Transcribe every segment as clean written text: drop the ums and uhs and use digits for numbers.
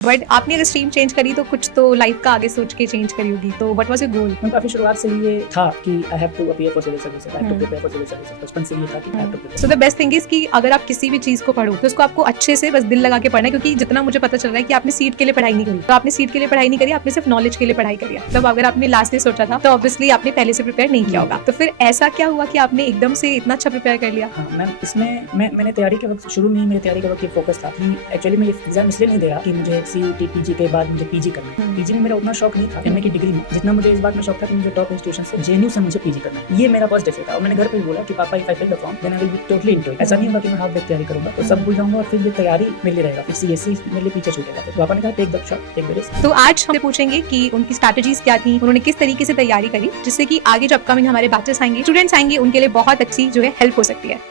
But आपने अगर stream change करी तो कुछ तो लाइफ का आगे सोच के चेंज करी होगी, तो व्हाट वाज योर गोल? मैं काफी शुरुआत से ही ये था कि I have to appear for civil services, I have to prepare for civil services. बचपन से ये था कि I have to prepare. So the best thing is कि अगर आप किसी भी चीज को पढ़ो तो उसको आपको अच्छे से बस दिल लगा के पढ़ना है, क्योंकि जितना मुझे पता चल रहा है कि आपने सीट के लिए पढ़ाई नहीं करी। तो आपने सीट के लिए पढ़ाई नहीं करी, आपने सिर्फ नॉलेज के लिए पढ़ाई करी है। मतलब अगर आपने लास्ट ईयर सोचा था तो ऑब्वियसली आपने पहले से प्रिपेयर नहीं किया होगा। तो फिर ऐसा क्या हुआ कि आपने एकदम से इतना अच्छा प्रिपेयर कर लिया? हाँ मैम, इसमें मैंने तैयारी के वक्त शुरू में ही मेरी तैयारी के वक्त ये फोकस था कि एक्चुअली मैं ये एग्जाम इसलिए नहीं दिया कि मुझे CUT PG के बाद मुझे PG करना है। PG में मेरा उतना शौक नहीं था MA की डिग्री में, जितना मुझे इस बात में शौक था कि मुझे टॉप इंस्टीट्यूशन से JNU से मुझे PG करना है। ये मेरा फर्स्ट डिसाइड था और मैंने घर पे भी बोला कि पापा if I fill the form then I will be totally into it. ऐसा नहीं होगा कि मैं हाफ बैक तैयारी करूंगा तो सब भूल जाऊंगा और फिर ये तैयारी मेरे लिए रहेगा, फिर CSE मेरे लिए पीछे छूटेगा। तो पापा ने कहा take the shot, take the risk. तो आज हम पूछेंगे कि उनकी स्ट्रैटेजीज क्या थी, उन्होंने किस तरीके से तैयारी करी, जिससे कि आगे जो अपकमिंग हमारे बैचेस आएंगे, स्टूडेंट्स आएंगे, उनके लिए बहुत अच्छी जो है हेल्प हो सकती है।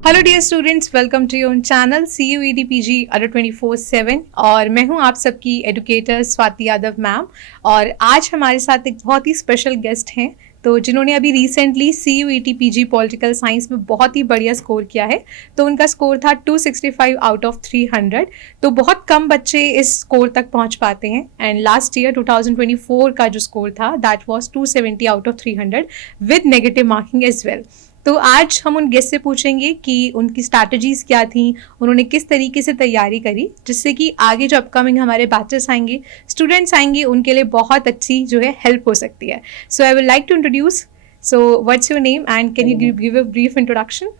Hello dear students, welcome to your channel CUET PG under 24/7 और मैं हूं आप सबकी एडुकेटर स्वाति यादव मैम। और आज हमारे साथ एक बहुत ही स्पेशल गेस्ट हैं तो जिन्होंने अभी recently CUET PG political science में बहुत ही बढ़िया स्कोर किया है। तो उनका स्कोर था 265 आउट ऑफ 300। तो बहुत कम बच्चे इस स्कोर तक पहुंच पाते हैं एंड लास्ट ईयर 2024 का जो स्कोर था that was 270 out of 300 with negative marking as well. तो आज हम उन गेस्ट से पूछेंगे कि उनकी स्ट्रैटेजीज क्या थी, उन्होंने किस तरीके से तैयारी करी, जिससे कि आगे जो अपकमिंग हमारे बैचेस आएंगे, स्टूडेंट्स आएंगे, उनके लिए बहुत अच्छी जो है हेल्प हो सकती है। So I would like to introduce, so what's your name and can you give a brief introduction?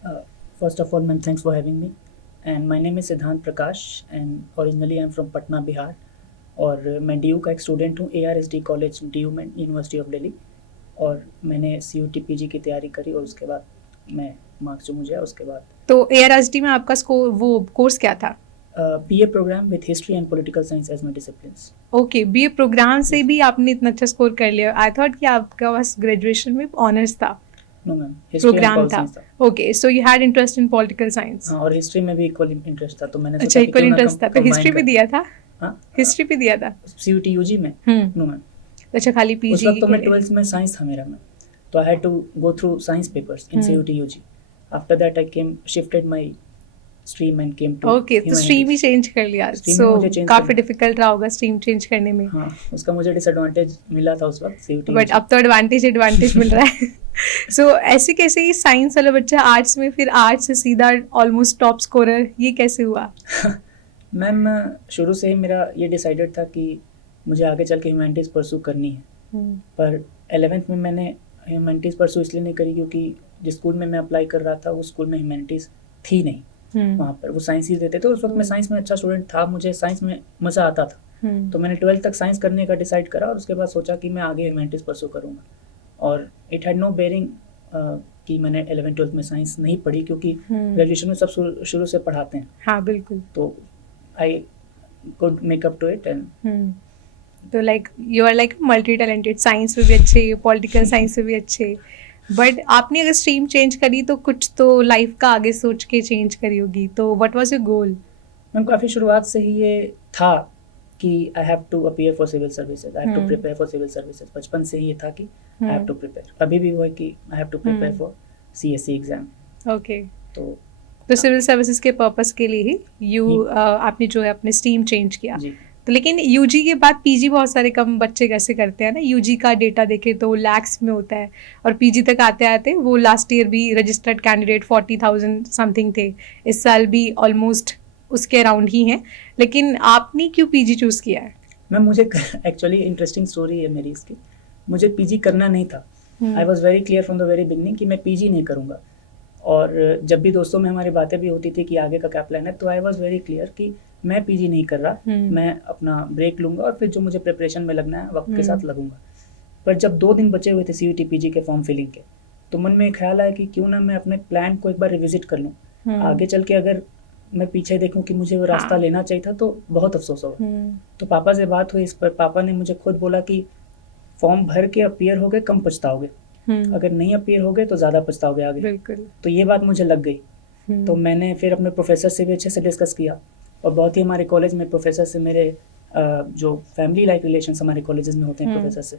First of all ma'am, thanks for having me and my name is Siddhant Prakash and originally I am from Patna, Bihar. और मैं DU का एक student हूँ, ARSD college DU में, university of Delhi. और मैंने CUT PG की तैयारी करी और उसके बाद मैं मार्क्स जो मुझे है उसके बाद तो ARSD में आपका स्कोर वो कोर्स क्या था? BA programme with history and political science as my disciplines. Okay, BA programme से भी आपने इतना अच्छा स्कोर कर लिया। आई थॉट कि आपका बस ग्रेजुएशन में ऑनर्स था। No ma'am, history and programme political था। Science okay, so you had interest in political science. हाँ, और हिस्ट्री में भी इक्वल इंटरेस्ट था तो मैंने अच्छा, सोचा कि इक्वल क्यों ना इंटरेस्ट था तो हिस्ट्री भी दिया था? हाँ, हिस्ट्री भी दिया था? CUT UG में नो मैम। अच्छा, खाली उस पीजी वक्त तो मैं 12th में साइंस था मेरा में, तो I had to go through science papers in CUT UG। After that I came shifted my stream and came to okay, तो स्ट्रीम ही चेंज कर लिया। Stream सो ही मुझे change काफी करना। डिफिकल्ट रहा होगा स्ट्रीम चेंज करने में। हाँ, उसका मुझे डिसएडवांटेज मिला था उस वक्त CUT बट अब तो एडवांटेज मिल रहा है। सो ऐसे कैसे ही साइंस वाला बच्चा आर्ट्स में, फिर आर्ट्स से सीधा ऑलमोस्ट टॉप स्कोरर, ये कैसे हुआ? मैम, शुरू से ही मेरा ये डिसाइडेड था कि मुझे आगे चल के ह्यूमैनिटीज़ परसू करनी है। पर 11th में मैंने ह्यूमैनिटीज़ परसू इसलिए नहीं करी क्योंकि जिस स्कूल में मैं अप्लाई कर रहा था उस स्कूल में ह्यूमैनिटीज़ थी नहीं। वहाँ पर वो साइंस ही देते थे। उस वक्त मैं साइंस में अच्छा स्टूडेंट था, मुझे साइंस में मज़ा आता था। तो मैंने 12th तक साइंस करने का डिसाइड करा और उसके बाद सोचा कि मैं आगे ह्यूमैनिटीज़ परसू करूँगा। और इट हैड नो बेयरिंग कि मैंने 11th-12th में साइंस नहीं पढ़ी क्योंकि ग्रेजुएशन में सब शुरू से पढ़ाते हैं। हाँ बिल्कुल। तो I could make up to it and तो like you are like multi talented, science में भी अच्छे, पॉलिटिकल साइंस में भी अच्छे। बट आपने अगर स्ट्रीम चेंज करी तो कुछ तो लाइफ का आगे सोच के चेंज करी होगी, तो what was your goal? Ma'am, काफ़ी शुरुआत से ही ये था कि I have to appear for civil services, I have to prepare for civil services. बचपन से ही ये था कि आई हैव टू प्रिपेयर। अभी भी वो है कि I have to prepare for CSE exam. Okay, तो सिविल सर्विसेज के पर्पस के लिए ही आपने जो है अपने स्ट्रीम चेंज किया। जी। तो लेकिन UG के बाद PG बहुत सारे कम बच्चे कैसे करते हैं ना। UG का डेटा देखे तो लैक्स में होता है और PG तक आते आते वो लास्ट ईयर भी रजिस्टर्ड कैंडिडेट 40,000 समथिंग थे, इस साल भी ऑलमोस्ट उसके अराउंड ही हैं। लेकिन आपने क्यों PG चूज़ किया है? मैम, मुझे एक्चुअली इंटरेस्टिंग स्टोरी है मेरी इसकी। मुझे PG करना नहीं था। I was very clear from the very beginning कि मैं PG नहीं करूँगा। और जब भी दोस्तों में हमारी बातें भी होती थी कि आगे का क्या प्लान है, तो आई वॉज वेरी क्लियर कि मैं PG नहीं कर रहा, मैं अपना ब्रेक लूँगा और फिर जो मुझे प्रिपरेशन में लगना है वक्त के साथ लगूंगा। पर जब 2 दिन बचे हुए थे CUT PG के फॉर्म फिलिंग के, तो मन में एक ख्याल आया कि क्यों ना मैं अपने प्लान को एक बार रिविजिट कर लूँ। आगे चल के अगर मैं पीछे देखूँ कि मुझे वो रास्ता लेना चाहिए था तो बहुत अफसोस होगा। तो पापा से बात हुई इस पर, पापा ने मुझे खुद बोला कि फॉर्म भर के अपीयर हो गए कम पछताओगे, अगर नहीं अपीयर हो गए तो ज़्यादा पछताओगे आगे। बिल्कुल। तो ये बात मुझे लग गई। तो मैंने फिर अपने प्रोफेसर से भी अच्छे से डिस्कस किया और बहुत ही हमारे कॉलेज में प्रोफेसर से मेरे जो फैमिली लाइक रिलेशंस हमारे कॉलेजेस में होते हैं प्रोफेसर से,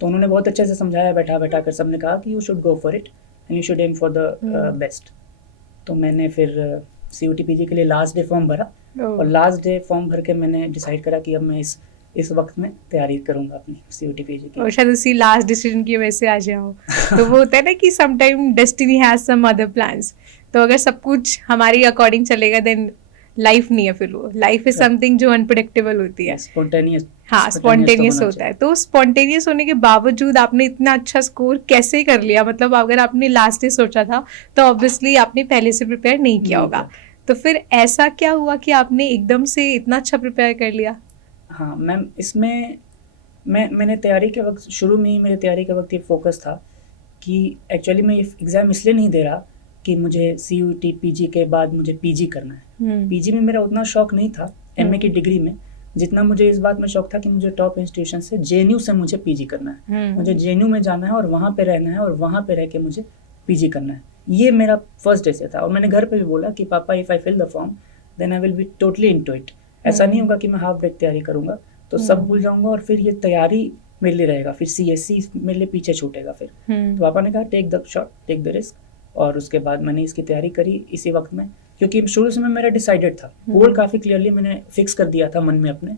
तो उन्होंने बहुत अच्छे से समझाया बैठा कर। सबने कहा कि you should go for it and you should aim for the best. तो मैंने फिर CUT PG के लिए लास्ट डे फॉर्म भरा और लास्ट डे फॉर्म भर के मैंने डिसाइड करा कि अब मैं इस वक्त में तैयारी करूंगा अपनी CUT PG की। और शायद उसी लास्ट डिसीजन की वजह से आ जाओ। तो वो होता है ना कि some time destiny has some other plans. तो अगर सब कुछ हमारी अकॉर्डिंग चलेगा देन लाइफ नहीं है, फिर वो लाइफ इज समथिंग जो अनप्रेडिक्टेबल होती है। स्पॉन्टेनियस, हाँ, स्पॉन्टेनियस होता है। तो स्पॉन्टेनियस होने के बावजूद आपने इतना अच्छा स्कोर कैसे कर लिया? मतलब अगर आपने लास्ट डे सोचा था तो ऑब्वियसली आपने पहले से प्रिपेयर नहीं किया होगा। तो फिर ऐसा क्या हुआ कि आपने एकदम से इतना अच्छा प्रिपेयर कर लिया? हाँ मैम, इसमें मैंने तैयारी के वक्त, शुरू में ही मेरे तैयारी के वक्त ये फोकस था कि एक्चुअली मैं ये एग्ज़ाम इसलिए नहीं दे रहा कि मुझे CUT PG के बाद मुझे PG करना है। PG में मेरा उतना शौक नहीं था MA की डिग्री में, जितना मुझे इस बात में शौक था कि मुझे टॉप इंस्टीट्यूशन से JNU से मुझे PG करना है। मुझे JNU में जाना है और वहाँ पे रहना है और वहाँ पे रह के मुझे PG करना है। ये मेरा फर्स्ट डे से था और मैंने घर पे भी बोला कि पापा if I fill the form then I will be totally into it. ऐसा नहीं होगा कि मैं हाफ ब्रेक तैयारी करूँगा तो सब भूल जाऊँगा और फिर ये तैयारी मेरे लिए रहेगा, फिर CSC मेरे लिए पीछे छूटेगा फिर। तो पापा ने कहा take the shot, take the risk. और उसके बाद मैंने इसकी तैयारी करी इसी वक्त में, क्योंकि शुरू से मेरा डिसाइडेड था, गोल काफ़ी क्लियरली मैंने फिक्स कर दिया था मन में अपने।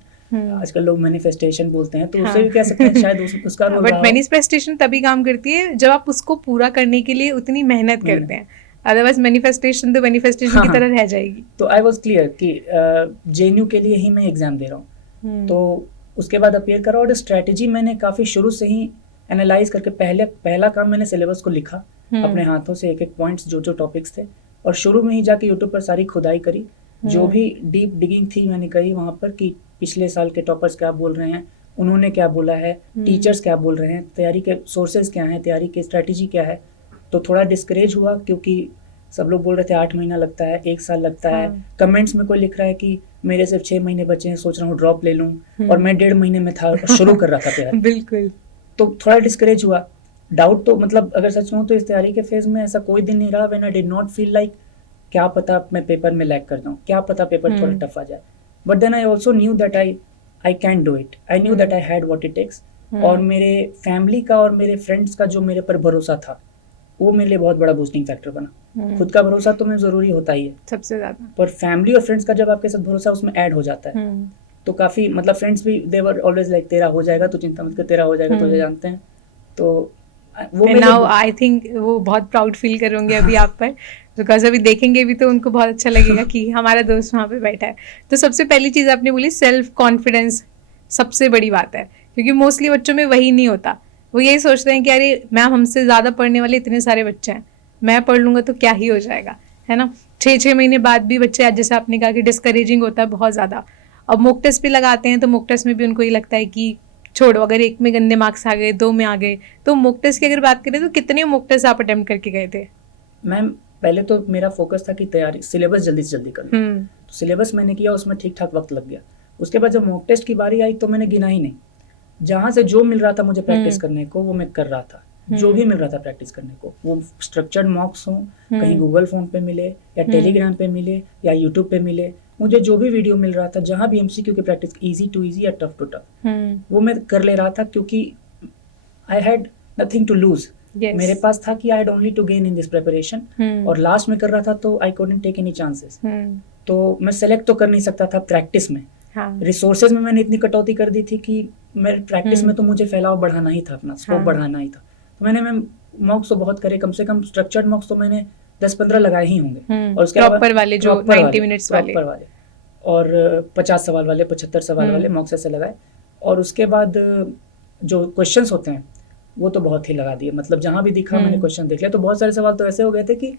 आजकल लोग मैनिफेस्टेशन बोलते हैं तो उससे भी कह सकते हैं शायद उसका रोल रहा हो। बट मैनिफेस्टेशन तभी काम करती है जब आप उसको पूरा करने के लिए उतनी मेहनत करते हैं, अदरवाइज मैनिफेस्टेशन तो मैनिफेस्टेशन की तरह रह जाएगी। तो आई वाज क्लियर कि JNU के लिए ही मैं एग्जाम दे रहा हूँ। तो उसके बाद अपीयर करा और स्ट्रेटजी मैंने काफ़ी शुरू से ही एनालाइज करके पहला काम मैंने सिलेबस को लिखा अपने हाथों से, एक पॉइंट्स जो टॉपिक्स थे, और शुरू में ही जाके यूट्यूब पर सारी खुदाई करी, जो भी डीप डिगिंग थी मैंने करी वहाँ पर कि पिछले साल के टॉपर्स क्या बोल रहे हैं, उन्होंने क्या बोला है, टीचर्स क्या बोल रहे हैं, तैयारी के सोर्सेज क्या हैं, तैयारी की स्ट्रेटजी क्या है। तो थोड़ा डिस्करेज हुआ क्योंकि सब लोग बोल रहे थे 8 महीना लगता है, 1 साल लगता है। कमेंट्स में कोई लिख रहा है कि मेरे सिर्फ 6 महीने बचे हैं, सोच रहा हूँ ड्रॉप ले लूँ, और मैं 1.5 महीने में था शुरू कर रहा था तैयारी। बिल्कुल। तो थोड़ा डिस्करेज हुआ, डाउट तो मतलब अगर सच कहूँ तो इस तैयारी के फेज में ऐसा कोई दिन नहीं रहा when I did not feel like क्या पता मैं पेपर में लैग कर जाऊँ, क्या पता पेपर थोड़ा टफ आ जाए। But then I also knew that I can do it, I knew that I had what it takes. और मेरे फैमिली का और मेरे फ्रेंड्स का जो मेरे पर भरोसा था वो मेरे लिए बहुत बड़ा बूस्टिंग फैक्टर बना। खुद का भरोसा तो मैं ज़रूरी होता ही है सबसे ज़्यादा, पर फैमिली और फ्रेंड्स का जब आपके साथ भरोसा उसमें ऐड हो जाता है तो काफ़ी, मतलब फ्रेंड्स भी दे वर ऑलवेज लाइक तेरा हो जाएगा, तो चिंता मत कर, तेरा हो जाएगा, तुझे जानते हैं। तो वो नाउ आई थिंक वो बहुत प्राउड फील करेंगे अभी आप पर, बिकॉज अभी देखेंगे भी तो उनको बहुत अच्छा लगेगा कि हमारा दोस्त वहाँ पे बैठा है। तो सबसे पहली चीज़ आपने बोली सेल्फ कॉन्फिडेंस, सबसे बड़ी बात है, क्योंकि मोस्टली बच्चों में वही नहीं होता। वो यही सोचते हैं कि अरे मैम हमसे ज़्यादा पढ़ने वाले इतने सारे बच्चे हैं, मैं पढ़ लूँगा तो क्या ही हो जाएगा, है ना। 6 महीने बाद भी बच्चे, जैसे आपने कहा कि डिस्करेजिंग होता है बहुत ज़्यादा। अब मॉक टेस्ट भी लगाते हैं तो मॉक टेस्ट में भी उनको ये लगता है कि छोड़ो, अगर 1 में गंदे मार्क्स आ गए, 2 में आ गए। तो मॉक टेस्ट की अगर बात करें तो कितने मॉक टेस्ट आप अटेम्प्ट करके गए थे? मैम पहले तो मेरा फोकस था कि तैयारी सिलेबस जल्दी से जल्दी कर लूँ, तो सिलेबस मैंने किया, उसमें ठीक ठाक वक्त लग गया। उसके बाद जब मॉक टेस्ट की बारी आई तो मैंने गिना ही नहीं, जहाँ से जो मिल रहा था मुझे प्रैक्टिस करने को वो मैं कर रहा था, जो भी मिल रहा था प्रैक्टिस करने को, वो स्ट्रक्चर्ड मॉक्स हों, कहीं गूगल फॉर्म पे मिले या टेलीग्राम पे मिले या यूट्यूब पे मिले, मुझे जो भी वीडियो मिल रहा था, जहाँ भी MCQ की प्रैक्टिस, इजी टू इजी या टफ टू टफ, वो मैं कर ले रहा था, क्योंकि I had nothing to lose. मेरे पास था कि I had only to gain in this preparation, और लास्ट में कर रहा था तो I couldn't take any chances. तो मैं सेलेक्ट तो कर नहीं सकता था प्रैक्टिस में, रिसोर्सेज में मैंने इतनी कटौती कर दी थी कि मेरे प्रैक्टिस में तो मुझे फैलाव बढ़ाना ही था, अपना स्कोप बढ़ाना ही था। तो मैंने मॉक्स तो बहुत करे, कम से कम स्ट्रक्चर्ड मॉक्स तो मैंने 10-15 लगाए ही होंगे, और उसके प्रॉपर वाले जो 90 मिनट्स वाले और 50 सवाल वाले, 75 सवाल वाले मॉक्स ऐसे लगाए। और उसके बाद जो क्वेश्चंस होते हैं वो तो बहुत ही लगा दिए, मतलब जहाँ भी दिखा मैंने क्वेश्चन देख लिया। तो बहुत सारे सवाल तो ऐसे हो गए थे कि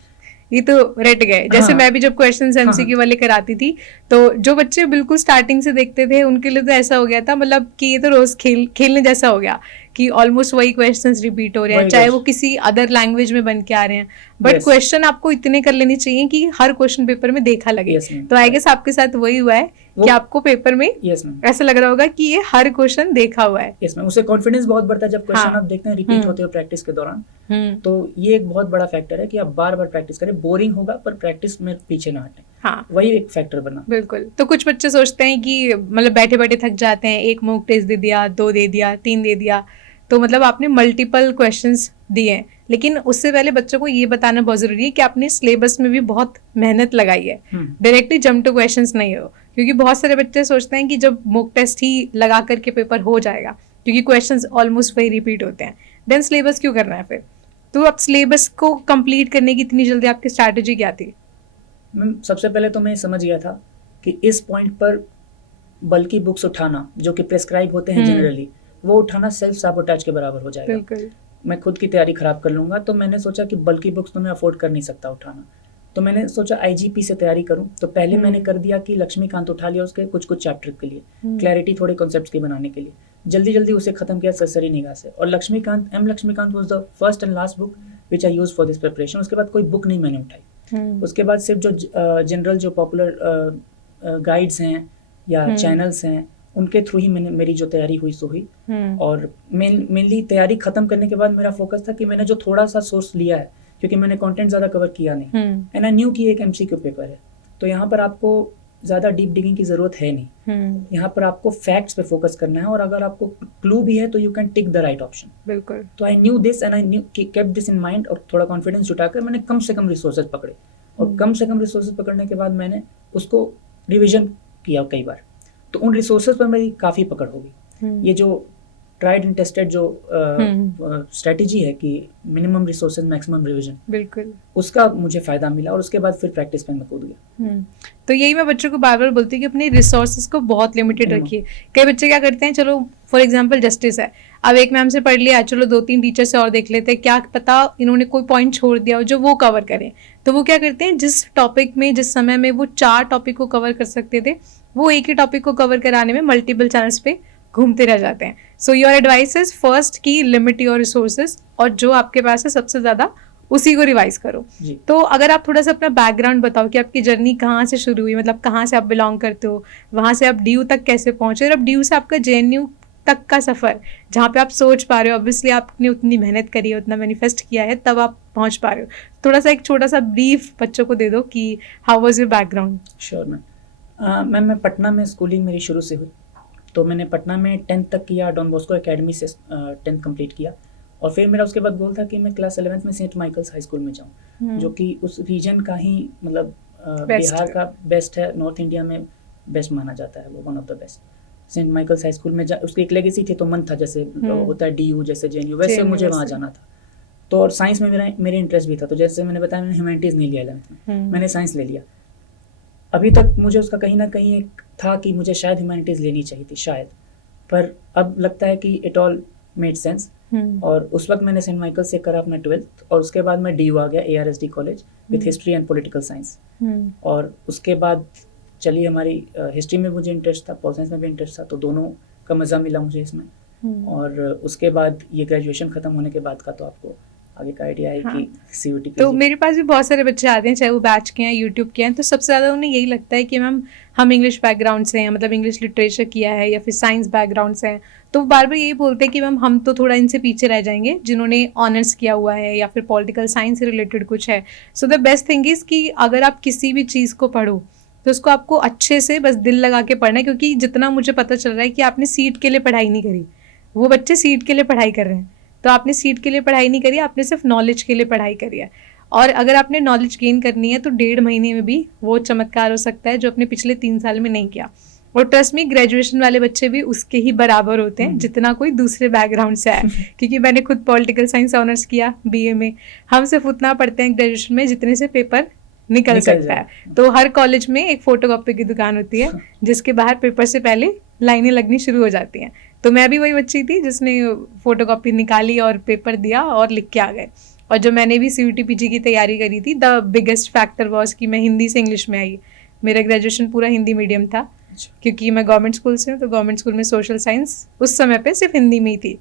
ये तो रट गए। जैसे मैं भी जब क्वेश्चंस MCQ वाले कराती थी तो जो बच्चे बिल्कुल स्टार्टिंग से देखते थे उनके लिए तो ऐसा हो गया था, मतलब कि ये तो रोज खेलने जैसा हो गया कि ऑलमोस्ट वही क्वेश्चंस रिपीट हो रहे हैं, चाहे वो किसी अदर लैंग्वेज में बन के आ रहे हैं, बट क्वेश्चन आपको इतने कर लेने चाहिए कि हर क्वेश्चन पेपर में देखा लगे। तो आई गेस आपके साथ वही हुआ है कि आपको पेपर में ऐसा लग रहा होगा कि ये हर क्वेश्चन देखा हुआ है। यस मैम, उससे कॉन्फिडेंस बहुत बढ़ता है जब क्वेश्चन आप देखते हैं रिपीट होते हो प्रैक्टिस के दौरान। तो ये एक बहुत बड़ा फैक्टर है कि आप बार बार प्रैक्टिस करें, बोरिंग होगा पर प्रैक्टिस में पीछे ना हटें। हाँ, वही एक फैक्टर बना। बिल्कुल। तो कुछ बच्चे सोचते हैं कि मतलब बैठे बैठे थक जाते हैं, 1 मॉक टेस्ट दे दिया, 2 दे दिया, 3 दे दिया, तो मतलब आपने मल्टीपल क्वेश्चंस दिए हैं, लेकिन उससे पहले बच्चों को ये बताना बहुत जरूरी है कि आपने सिलेबस में भी बहुत मेहनत लगाई है, डायरेक्टली जंप टू क्वेश्चंस नहीं हो। क्योंकि बहुत सारे बच्चे सोचते हैं कि जब मॉक टेस्ट ही लगा करके पेपर हो जाएगा, क्योंकि क्वेश्चंस ऑलमोस्ट वही रिपीट होते हैं, देन सिलेबस क्यों करना है फिर। तो अब सिलेबस को कंप्लीट करने की इतनी जल्दी आपकी स्ट्रैटेजी क्या थी? मैम सबसे पहले तो मैं समझ गया था कि इस पॉइंट पर बल्कि बुक्स उठाना जो कि प्रेस्क्राइब होते हैं जनरली, वो उठाना सेल्फ साबोटाज के बराबर हो जाएगा। बिल्कुल। मैं खुद की तैयारी खराब कर लूँगा। तो मैंने सोचा कि बल्कि बुक्स तो मैं अफोर्ड कर नहीं सकता उठाना। तो मैंने सोचा आईजीपी से तैयारी करूँ। तो पहले मैंने कर दिया कि लक्ष्मीकांत उठा लिया, उसके कुछ कुछ चैप्टर के लिए, क्लैरिटी थोड़े कॉन्सेप्ट्स की बनाने के लिए। जल्दी जल्दी उसे खत्म किया सरसरी निगाह से। और Laxmikanth was the first and last book which I use for this preparation. उसके बाद कोई बुक नहीं मैंने उठाई। उसके बाद सिर्फ जो जनरल जो पॉपुलर गाइड्स हैं या चैनल्स हैं, उनके थ्रू ही मेरी जो तैयारी हुई सो हुई। और मेनली तैयारी खत्म करने के बाद मेरा फोकस था कि मैंने जो थोड़ा सा सोर्स लिया है, क्योंकि मैंने कंटेंट ज़्यादा कवर किया नहीं, एंड आई न्यू कि एक एमसीक्यू पेपर है, तो यहाँ पर आपको ज़्यादा डीप डिगिंग की ज़रूरत है नहीं। यहाँ पर आपको फैक्ट्स पे फोकस करना है, और अगर आपको क्लू भी है तो you can tick the right option. बिल्कुल। तो I knew this and I knew kept this in mind, और थोड़ा कॉन्फिडेंस जुटाकर मैंने कम से कम रिसोर्सेज पकड़े। और कम से कम रिसोर्सेज पकड़ने के बाद मैंने उसको रिविजन किया कई बार। तो उन रिसोर्सेज पर मेरी काफ़ी पकड़ होगी। ये जो ट्राइड एंड टेस्टेड जो स्ट्रेटेजी है कि मिनिमम रिसोर्सेज मैक्सिमम रिवीजन, बिल्कुल, उसका मुझे फायदा मिला। और उसके बाद फिर प्रैक्टिस पे मैं कूद गया। तो यही मैं बच्चों को बार बार बोलती हूँ कि अपने रिसोर्सेज को बहुत लिमिटेड रखिए। कई बच्चे क्या करते हैं, चलो फॉर एग्जांपल जस्टिस है, अब एक मैम से पढ़ लिया, चलो 2-3 टीचर से और देख लेते हैं, क्या पता इन्होंने कोई पॉइंट छोड़ दिया हो जो वो कवर करें। तो वो क्या करते हैं, जिस टॉपिक में जिस समय में वो 4 टॉपिक को कवर कर सकते थे, वो एक ही टॉपिक को कवर कराने में मल्टीपल चैनल्स पे घूमते रह जाते हैं। So your advice is first की लिमिट योर रिसोर्सेज, और जो आपके पास है सबसे ज्यादा उसी को रिवाइज करो। तो अगर आप थोड़ा सा अपना बैकग्राउंड बताओ कि आपकी जर्नी कहाँ से शुरू हुई, मतलब कहाँ से आप बिलोंग करते हो, वहाँ से आप डीयू तक कैसे पहुंचे, और अब डीयू से आपका जेएनयू तक का सफर, जहाँ पे आप सोच पा रहे हो, ऑब्वियसली आपने उतनी मेहनत करी है, उतना मैनिफेस्ट किया है, तब आप पहुंच पा रहे हो। थोड़ा सा एक छोटा सा ब्रीफ बच्चों को दे दो कि how was your background. Sure ma'am. मैं पटना में स्कूलिंग मेरी शुरू से हुई। तो मैंने पटना में 10th तक किया, डॉन बॉस्को एकेडमी से 10th कंप्लीट किया। और फिर मेरा उसके बाद गोल था कि मैं क्लास 11th में सेंट माइकल्स हाई स्कूल में जाऊँ, जो कि उस रीजन का ही मतलब बिहार का बेस्ट है, नॉर्थ इंडिया में बेस्ट माना जाता है, वो one of the best. Saint Michael's High School में उसकी एक लेगेसी थी, तो मन था जैसे होता है डीयू जैसे जेएनयू, वैसे मुझे वहाँ जाना था। तो और साइंस में मेरे इंटरेस्ट भी था। तो जैसे मैंने बताया, मैंने ह्यूमैनिटीज़ नहीं लिया 11th में, मैंने साइंस ले लिया। अभी तक मुझे उसका कहीं ना कहीं एक था कि मुझे शायद ह्यूमैनिटीज़ लेनी चाहिए थी शायद, पर अब लगता है कि इट ऑल मेड सेंस। और उस वक्त मैंने सेंट माइकल से करा अपना 12th, और उसके बाद मैं डीयू आ गया, ARSD college with history and political science. और उसके बाद चलिए हमारी हिस्ट्री में मुझे इंटरेस्ट था, पॉल साइंस में भी इंटरेस्ट था, तो दोनों का मज़ा मिला मुझे इसमें। और उसके बाद ये ग्रेजुएशन ख़त्म होने के बाद का तो आपको आगे का आइडिया है कि CUET। तो मेरे पास भी बहुत सारे बच्चे आते हैं, चाहे वो बैच के हैं, यूट्यूब के हैं, तो सबसे ज़्यादा उन्हें यही लगता है कि मैम हम इंग्लिश बैकग्राउंड से हैं, मतलब इंग्लिश लिटरेचर किया है, या फिर साइंस बैकग्राउंड से हैं, तो बार बार यही बोलते हैं कि मैम हम तो थोड़ा इनसे पीछे रह जाएंगे जिन्होंने ऑनर्स किया हुआ है या फिर पॉलिटिकल साइंस से रिलेटेड कुछ है। सो द बेस्ट थिंग इज़ कि अगर आप किसी भी चीज़ को पढ़ो तो उसको आपको अच्छे से बस दिल लगा के पढ़ना है, क्योंकि जितना मुझे पता चल रहा है कि आपने सीट के लिए पढ़ाई नहीं करी, वो बच्चे सीट के लिए पढ़ाई कर रहे हैं। तो आपने सीट के लिए पढ़ाई नहीं करी, आपने सिर्फ नॉलेज के लिए पढ़ाई करी है। और अगर आपने नॉलेज गेन करनी है तो 1.5 महीने में भी वो चमत्कार हो सकता है जो अपने पिछले 3 साल में नहीं किया। और ट्रस्ट में ग्रेजुएशन वाले बच्चे भी उसके ही बराबर होते हैं जितना कोई दूसरे बैकग्राउंड से आया। क्योंकि मैंने खुद पॉलिटिकल साइंस ऑनर्स किया BA में, हम सिर्फ उतना पढ़ते हैं ग्रेजुएशन में जितने से पेपर निकल सकता है। तो हर कॉलेज में एक फोटोकॉपी की दुकान होती है जिसके बाहर पेपर से पहले लाइनें लगनी शुरू हो जाती हैं। तो मैं भी वही बच्ची थी जिसने फोटोकॉपी निकाली और पेपर दिया और लिख के आ गए। और जब मैंने भी CUET PG की तैयारी करी थी, द बिगेस्ट फैक्टर वॉज कि मैं हिंदी से इंग्लिश में आई। मेरा ग्रेजुएशन पूरा हिंदी मीडियम था, क्योंकि मैं गवर्नमेंट स्कूल से हूँ, तो गवर्नमेंट स्कूल में सोशल साइंस उस समय पे सिर्फ हिंदी में ही थी।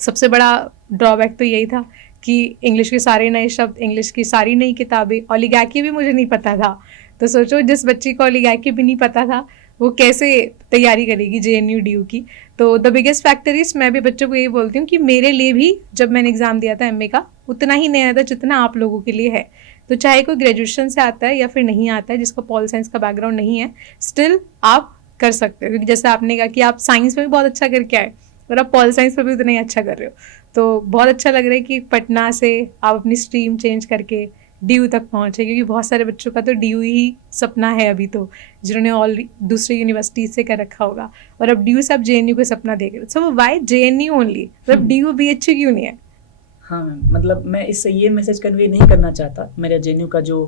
सबसे बड़ा ड्रॉबैक तो यही था कि इंग्लिश के सारे नए शब्द, इंग्लिश की सारी नई किताबें, ओलिगार्की भी मुझे नहीं पता था। तो सोचो जिस बच्ची को ओलिगार्की भी नहीं पता था वो कैसे तैयारी करेगी JNU DU की। तो द बिगेस्ट फैक्टर इज, मैं भी बच्चों को यही बोलती हूँ कि मेरे लिए भी जब मैंने एग्ज़ाम दिया था MA का, उतना ही नया था जितना आप लोगों के लिए है। तो चाहे कोई ग्रेजुएशन से आता है या फिर नहीं आता है, जिसका पॉल साइंस का बैकग्राउंड नहीं है, स्टिल आप कर सकते हो। क्योंकि जैसे आपने कहा कि आप साइंस में भी बहुत अच्छा करके आए, और आप पॉल साइंस पे भी उतना ही अच्छा कर रहे हो। तो बहुत अच्छा लग रहा है कि पटना से आप अपनी स्ट्रीम चेंज करके DU तक पहुँचे, क्योंकि बहुत सारे बच्चों का तो DU ही सपना है अभी, तो जिन्होंने ऑल दूसरी यूनिवर्सिटी से कर रखा होगा, और अब DU से आप JNU का सपना देख रहे हो। सो वाई JNU ओनली, मतलब DU BHU क्यों नहीं है? हाँ मैम, मतलब मैं इससे ये मैसेज कन्वे नहीं करना चाहता, मेरा JNU का जो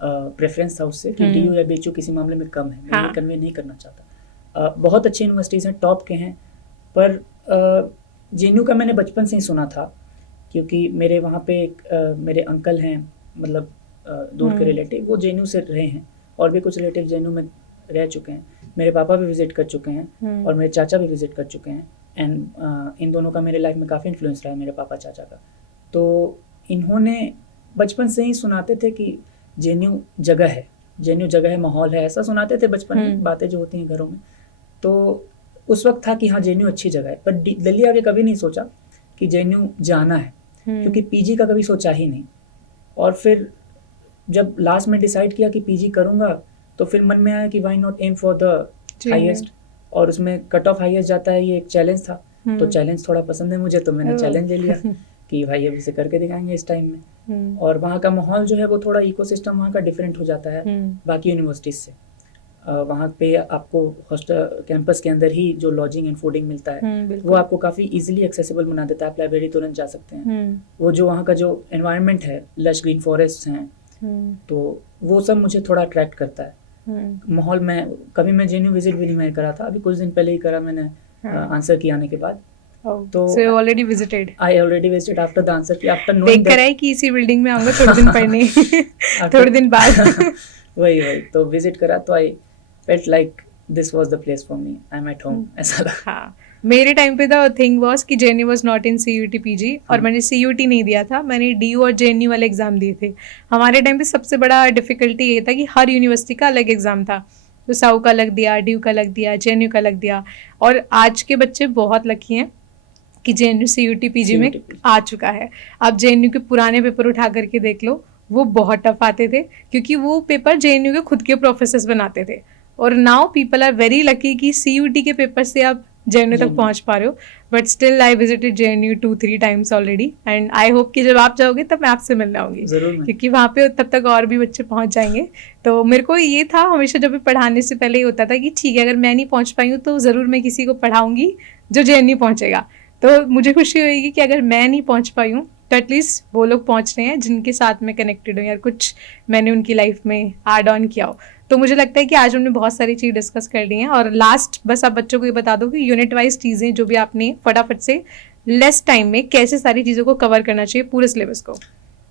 प्रेफरेंस था उससे कि DU या BHU किसी मामले में कम है, मैं ये कन्वे नहीं करना चाहता। बहुत अच्छी यूनिवर्सिटीज़ हैं, टॉप के हैं, पर JNU का मैंने बचपन से ही सुना था, क्योंकि मेरे वहाँ पे मेरे अंकल हैं, मतलब दूर के रिलेटिव, वो JNU से रहे हैं, और भी कुछ रिलेटिव JNU में रह चुके हैं। मेरे पापा भी विज़िट कर चुके हैं और मेरे चाचा भी विज़िट कर चुके हैं, एंड इन दोनों का मेरे लाइफ में काफ़ी इन्फ्लुएंस रहा है, मेरे पापा चाचा का। तो इन्होंने बचपन से ही सुनाते थे कि JNU जगह है, JNU जगह है, माहौल है, ऐसा सुनाते थे बचपन में, बातें जो होती हैं घरों में। तो उस वक्त था कि हाँ JNU अच्छी जगह है, पर दिल्ली आके कभी नहीं सोचा कि JNU जाना है, क्योंकि PG का कभी सोचा ही नहीं। और फिर जब लास्ट में डिसाइड किया कि PG करूँगा, तो फिर मन में आया कि why not aim for the highest, और उसमें कट ऑफ हाईएस्ट जाता है, ये एक चैलेंज था। तो चैलेंज थोड़ा पसंद है मुझे, तो मैंने चैलेंज ले लिया कि भाई अभी से करके दिखाएंगे इस टाइम में। और वहाँ का माहौल जो है वो थोड़ा इकोसिस्टम वहाँ का डिफरेंट हो जाता है बाकी यूनिवर्सिटीज़ से। वहाँ पे आपको हॉस्टल कैंपस के अंदर ही जो लॉजिंग एंड फूडिंग मिलता है वो आपको काफ़ी इजीली एक्सेसिबल बना देता है, आप लाइब्रेरी तुरंत जा सकते हैं। वो जो वहाँ का जो एनवायरनमेंट है, लश ग्रीन फॉरेस्ट हैं, तो वो सब मुझे थोड़ा अट्रैक्ट करता है। माहौल में कभी मैं JNU विजिट भी नहीं करा था, अभी कुछ दिन पहले ही करा मैंने आंसर की आने के बाद। तो so already visited. I already visited after the answer की, after knowing देख कर आई कि इसी बिल्डिंग में आऊंगा थोड़े दिन पढ़ने थोड़े दिन बाद वही तो विजिट करा, तो I felt like this was the place for me, I'm at home, ऐसा लगा। हाँ, मेरे टाइम पे द थिंग वाज कि JNU was not in CUT PG, और मैंने CUT नहीं दिया था, मैंने DU और JNU वाले एग्जाम दिए थे। हमारे टाइम पे सबसे बड़ा डिफिकल्टी ये था कि हर यूनिवर्सिटी का अलग एग्जाम था, तो साउ का अलग दिया, DU का अलग दिया, JNU का अलग दिया। और आज के बच्चे बहुत लकी हैं कि JNU CUT PG में आ चुका है। आप JNU के पुराने पेपर उठा करके देख लो, वो बहुत टफ आते थे, क्योंकि वो पेपर JNU के खुद के प्रोफेसर्स बनाते थे। और now people are very lucky कि CUT के पेपर से आप JNU तक पहुंच पा रहे हो। But still I visited JNU 2-3 times already, and I hope कि जब आप जाओगे तब मैं आपसे मिलने आऊँगी, क्योंकि वहाँ पे तब तक और भी बच्चे पहुँच जाएंगे। तो मेरे को ये था हमेशा, जब भी पढ़ाने से पहले ये होता था कि ठीक है, अगर मैं नहीं पहुँच पाई हूँ तो ज़रूर मैं किसी को पढ़ाऊँगी जो JNU पहुँचेगा। तो मुझे खुशी होगी कि अगर मैं नहीं पहुँच पाई हूँ तो एटलीस्ट वो लोग पहुँच रहे हैं जिनके साथ मैं कनेक्टेड हूँ, यार कुछ मैंने उनकी लाइफ में ऐड ऑन किया हो। तो मुझे लगता है कि आज हमने बहुत सारी चीज़ डिस्कस कर ली हैं, और लास्ट बस आप बच्चों को ये बता दो कि यूनिट वाइज चीज़ें जो भी आपने फटाफट से लेस टाइम में कैसे सारी चीज़ों को कवर करना चाहिए पूरे सिलेबस को।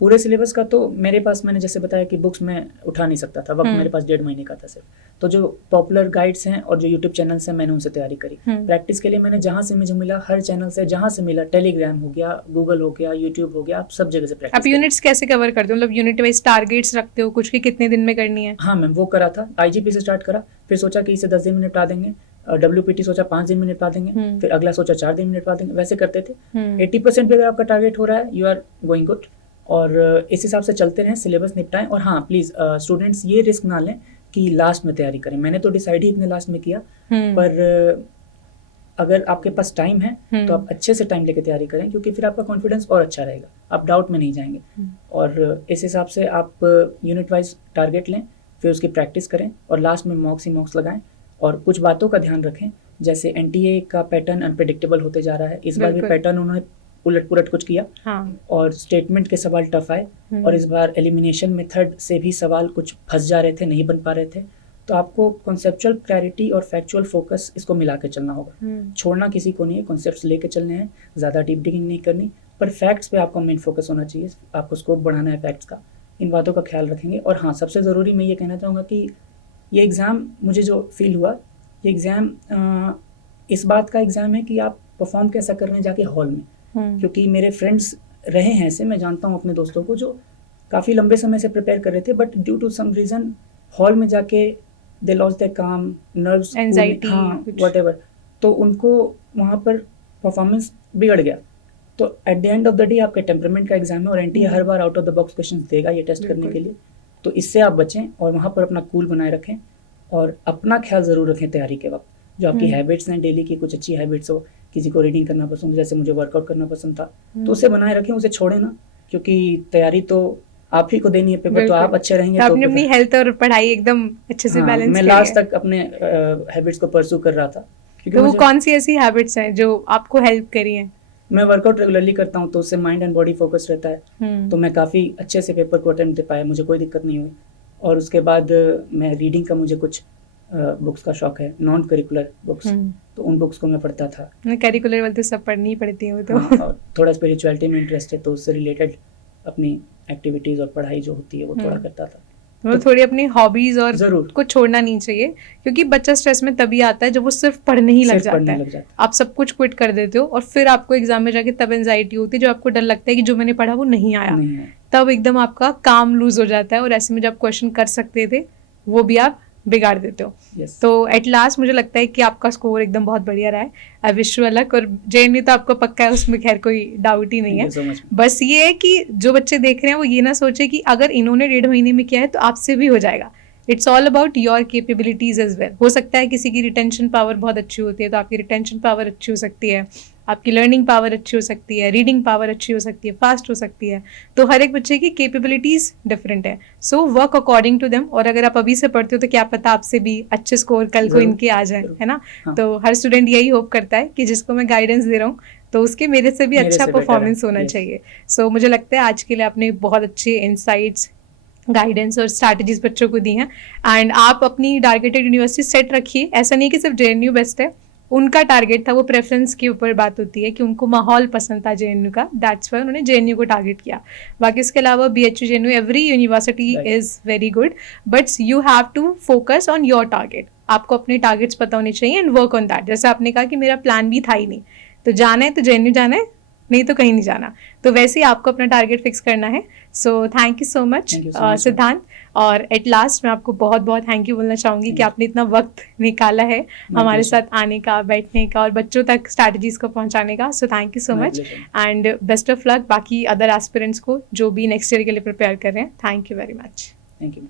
पूरे सिलेबस का तो मेरे पास, मैंने जैसे बताया कि बुक्स में उठा नहीं सकता था, वक्त मेरे पास 1.5 महीने का था सिर्फ। तो जो पॉपुलर गाइड्स हैं और जो यूट्यूब चैनल्स हैं, मैंने उनसे तैयारी करी। प्रैक्टिस के लिए मैंने जहाँ से मुझे मिला, हर चैनल से जहाँ से मिला, टेलीग्राम हो गया, गूगल हो गया, यूट्यूब हो गया, आप सब जगह से प्रैक्टिस। आप यूनिट्स कैसे कवर करते हो, मतलब यूनिट वाइज टारगेट्स रखते हो कुछ कि कितने दिन में करनी है? हाँ मैम, वो करा था। IGP से स्टार्ट करा, फिर सोचा कि इसे 10 दिन में निपटा देंगे, WPT सोचा 5 दिन में निपटा देंगे, फिर अगला सोचा 4 दिन में निपटा देंगे, वैसे करते थे। 80% भी अगर आपका टारगेट हो रहा है, यू आर गोइंग गुड, और इस हिसाब से चलते रहें, सिलेबस निपटाएं। और हाँ प्लीज़ स्टूडेंट्स ये रिस्क ना लें कि लास्ट में तैयारी करें। मैंने तो डिसाइड ही इतने लास्ट में किया, पर अगर आपके पास टाइम है तो आप अच्छे से टाइम लेके तैयारी करें, क्योंकि फिर आपका कॉन्फिडेंस और अच्छा रहेगा, आप डाउट में नहीं जाएंगे। और इस हिसाब से आप यूनिट वाइज टारगेट लें, फिर उसकी प्रैक्टिस करें, और लास्ट में मॉक्स ही मॉक्स लगाएं। और कुछ बातों का ध्यान रखें, जैसे NTA का पैटर्न अनप्रेडिक्टेबल होते जा रहा है, इस बार भी पैटर्न उन्होंने उलट पुलट कुछ किया। और स्टेटमेंट के सवाल टफ आए, और इस बार एलिमिनेशन मेथड से भी सवाल कुछ फंस जा रहे थे, नहीं बन पा रहे थे। तो आपको कॉन्सेप्चुअल क्लैरिटी और फैक्चुअल फोकस, इसको मिला के चलना होगा। छोड़ना किसी को नहीं है, कॉन्सेप्ट्स लेके चलने हैं, ज़्यादा डीप डिगिंग नहीं करनी, पर फैक्ट्स पे आपका मेन फोकस होना चाहिए, आपको स्कोप बढ़ाना है फैक्ट्स का। इन बातों का ख्याल रखेंगे। और हाँ, सबसे ज़रूरी मैं ये कहना चाहूँगा कि ये एग्ज़ाम, मुझे जो फील हुआ, ये एग्ज़ाम इस बात का एग्ज़ाम है कि आप परफॉर्म कैसा कर रहे हैं जाके हॉल में। क्योंकि मेरे फ्रेंड्स रहे हैं ऐसे, मैं जानता हूँ अपने दोस्तों को जो काफ़ी लंबे समय से प्रिपेयर कर रहे थे, but due to some reason hall में जाके they lost their calm, nerves, anxiety, हाँ व्हाटएवर, तो उनको वहाँ पर परफॉर्मेंस बिगड़ गया। तो at the end of the day आपके टेम्परामेंट का एग्जाम है, और NTA हर बार out of the box question देगा ये टेस्ट करने के लिए। तो इससे आप बचें और वहाँ पर अपना कूल बनाए रखें, और अपना ख्याल ज़रूर रखें तैयारी के वक्त। जो आपकी हैबिट्स हैं डेली की, कुछ अच्छी हैबिट्स हो, किसी को रीडिंग करना पसंद हो, जैसे मुझे वर्कआउट करना पसंद था, तो उसे बनाए रखें, उसे छोड़े ना, क्योंकि तैयारी तो आप ही को देनी है, पेपर तो आप अच्छे रहेंगे तो तो आपने अपनी हेल्थ और पढ़ाई एकदम अच्छे से हाँ, बैलेंस मैं करी लास्ट है। तक अपने हैबिट्स को परसू कर रहा था, क्योंकि तो वो मुझे कौन सी ऐसी हैबिट्स हैं जो आपको हेल्प करी हैं? मैं वर्कआउट रेगुलरली करता हूँ, तो उससे माइंड एंड बॉडी फोकस रहता है, तो मैं काफ़ी अच्छे से पेपर को अटेम्प्ट दे पाया, मुझे कोई दिक्कत नहीं हुई। और उसके बाद मैं रीडिंग का, मुझे कुछ बुक्स का शौक है, नॉन करिकुलर बुक्स, तो उन बुक्स को मैं पढ़ता था। करिकुलर वाले तो सब पढ़नी ही पड़ती है वो तो। हाँ, और थोड़ा स्पिरिचुअलिटी में इंटरेस्ट है, तो उससे रिलेटेड अपनी एक्टिविटीज़ और पढ़ाई जो होती है वो थोड़ा करता था। वो थोड़ी अपनी हॉबीज और जरूर को छोड़ना नहीं चाहिए, क्योंकि बच्चा स्ट्रेस में तभी आता है जब वो सिर्फ पढ़ने ही लग जाता है। आप सब कुछ क्विट कर देते हो और फिर आपको एग्जाम में जाके तब एंजाइटी होती है, जो आपको डर लगता है कि जो मैंने पढ़ा वो नहीं आया, तब एकदम आपका काम लूज हो जाता है और ऐसे में जब क्वेश्चन कर सकते थे वो भी आप बिगाड़ देते हो। तो एट लास्ट मुझे लगता है कि आपका स्कोर एकदम बहुत बढ़िया रहा है। आई विश यू अलग। और जेएनयू तो आपको पक्का है, उसमें खैर कोई डाउट ही नहीं है। so बस ये है कि जो बच्चे देख रहे हैं वो ये ना सोचे कि अगर इन्होंने 1.5 महीने में किया है तो आपसे भी हो जाएगा। It's all about your capabilities as well. हो सकता है किसी की रिटेंशन पावर बहुत अच्छी होती है, तो आपकी रिटेंशन पावर अच्छी हो सकती है, आपकी लर्निंग पावर अच्छी हो सकती है, रीडिंग पावर अच्छी हो सकती है, फास्ट हो सकती है। तो हर एक बच्चे की कैपेबिलिटीज डिफरेंट है, so work according to them. और अगर आप अभी से पढ़ते हो तो क्या पता आपसे भी अच्छे स्कोर कल को इनके आ जाए, है ना। तो हर स्टूडेंट यही होप करता है कि जिसको मैं गाइडेंस दे रहा हूँ तो उसके मेरे से भी अच्छा परफॉर्मेंस होना चाहिए। सो मुझे लगता है आज के लिए आपने बहुत अच्छे इंसाइट्स, गाइडेंस और स्ट्रैटेजीज बच्चों को दी हैं। एंड आप अपनी टारगेटेड यूनिवर्सिटी सेट रखिए। ऐसा नहीं कि सिर्फ जेएनयू बेस्ट है, उनका टारगेट था, वो प्रेफरेंस के ऊपर बात होती है कि उनको माहौल पसंद था जेएनयू का, दैट्स वाई उन्होंने जेएनयू को टारगेट किया। बाकी उसके अलावा BHU, JNU, every university is very good, but you have to focus on your target. आपको अपने टारगेट्स पता होने चाहिए एंड वर्क ऑन दैट। जैसे आपने कहा कि मेरा प्लान भी था ही नहीं, तो जाना है तो जेएनयू जाना है, नहीं तो कहीं नहीं जाना। तो वैसे ही आपको अपना टारगेट फिक्स करना है। So thank you so much सिद्धांत। और एट लास्ट मैं आपको बहुत बहुत थैंक यू बोलना चाहूँगी कि आपने इतना वक्त निकाला है हमारे साथ आने का, बैठने का और बच्चों तक स्ट्रैटेजीज को पहुँचाने का। So thank you so much and best of luck बाकी अदर एस्पिरेंट्स को जो भी नेक्स्ट ईयर के लिए प्रिपेयर कर रहे हैं। Thank you very much. Thank you.